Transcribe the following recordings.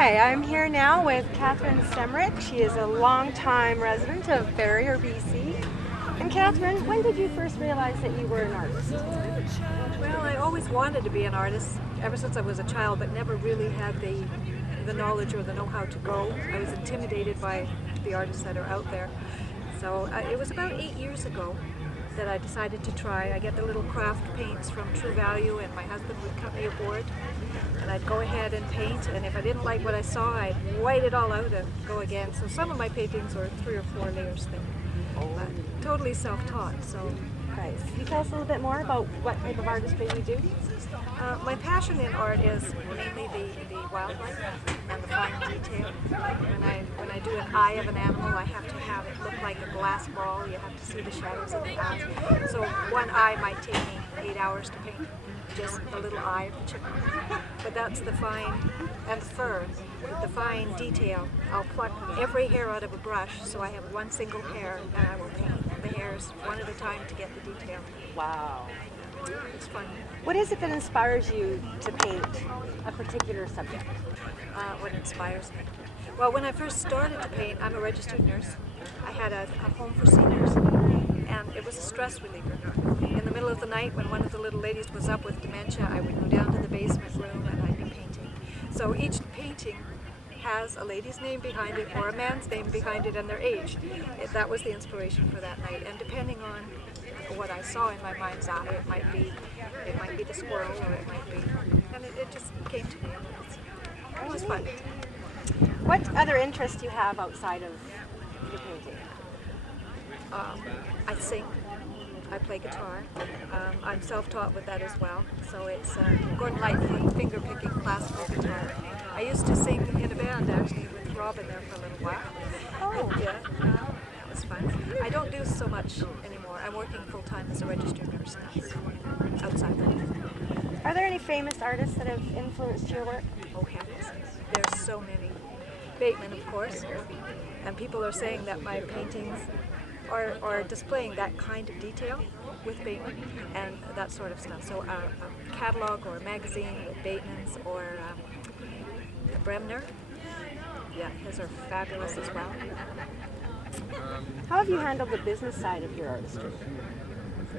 Hi, I'm here now with Katherine Semrick. She is a longtime resident of Barriere, BC. And Katherine, when did you first realize that you were an artist? Well, I always wanted to be an artist ever since I was a child, but never really had the knowledge or the know-how to go. I was intimidated by the artists that are out there. So it was about 8 years ago that I decided to try. I get the little craft paints from True Value, and my husband would cut me a board, and I'd go ahead and paint, and if I didn't like what I saw, I'd white it all out and go again. So some of my paintings are 3 or 4 layers thick, but totally self-taught. So Nice. Can you tell us a little bit more about what type of artistry you do? my passion in art is mainly the wildlife and the fine detail. When I do an eye of an animal, I have to have it look like a glass ball. You have to see the shadows in the eyes. So one eye might take me 8 hours to paint, just the little eye of the chipmunk. But that's the fine, and fur, the fine detail. I'll pluck every hair out of a brush, so I have one single hair, and I will paint the hairs one at a time to get the detail. Wow. It's fun. What is it that inspires you to paint a particular subject? What inspires me? Well, when I first started to paint, I'm a registered nurse. I had a home for seniors, and it was a stress reliever. In the middle of the night, when one of the little ladies was up with dementia, I would go down to the basement room and I'd be painting. So each painting has a lady's name behind it or a man's name behind it and their age. That was the inspiration for that night, and depending on what I saw in my mind's eye, it might be the squirrel, or it might be, and it just came to me. It was fun. What other interests do you have outside of your painting? I sing. I play guitar. I'm self-taught with that as well. So it's Gordon Lightfoot finger-picking classical guitar. I used to sing in a band actually with Robin there for a little while. Oh. And, that was fun. I don't do so much anymore. I'm working full-time as a registered nurse now, outside of it. Are there any famous artists that have influenced your work? Oh heavens, there's so many. Bateman, of course, and people are saying that my paintings are displaying that kind of detail with Bateman and that sort of stuff. So a catalog or a magazine with Bateman's or Bremner, yeah, his are fabulous as well. How have you handled the business side of your artistry?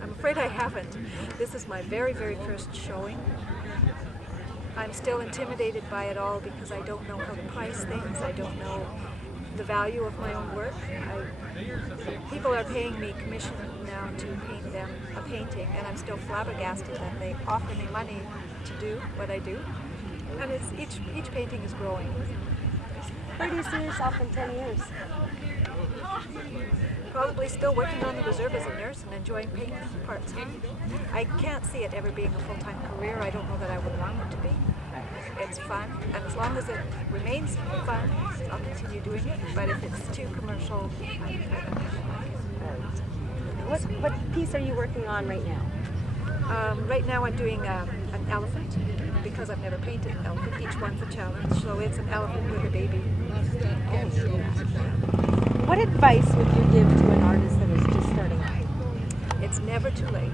I'm afraid I haven't. This is my very, very first showing. I'm still intimidated by it all because I don't know how to price things. I don't know the value of my own work. People are paying me commission now to paint them a painting, and I'm still flabbergasted that they offer me money to do what I do. And it's each painting is growing. Where do you see yourself in 10 years? Probably still working on the reserve as a nurse and enjoying painting part-time. I can't see it ever being a full-time career. I don't know that I would want it to be. It's fun, and as long as it remains fun, I'll continue doing it. But if it's too commercial, I don't like it. What piece are you working on right now? Right now I'm doing an elephant, because I've never painted an elephant. Each one's a challenge, so it's an elephant with a baby. What advice would you give to an artist that is just starting out? It's never too late.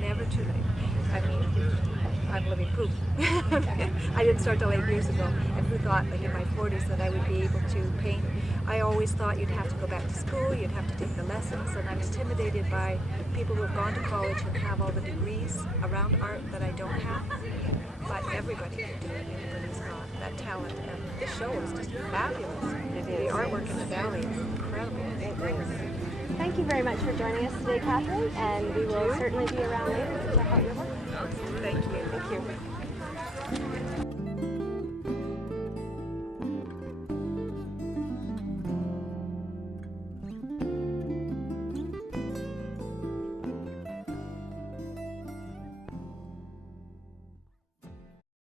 Never too late. I mean, I'm living proof. I didn't start till 8 years ago, and who thought, like in my 40s, that I would be able to paint? I always thought you'd have to go back to school, you'd have to take the lessons, and I'm intimidated by people who have gone to college and have all the degrees around art that I don't have. But everybody can do it. Everybody's got that talent, and this show is just fabulous. The artwork in the valley is incredible. It is. Thank you very much for joining us today, Katherine, and we will certainly be around later to check out your work. Thank you. Thank you.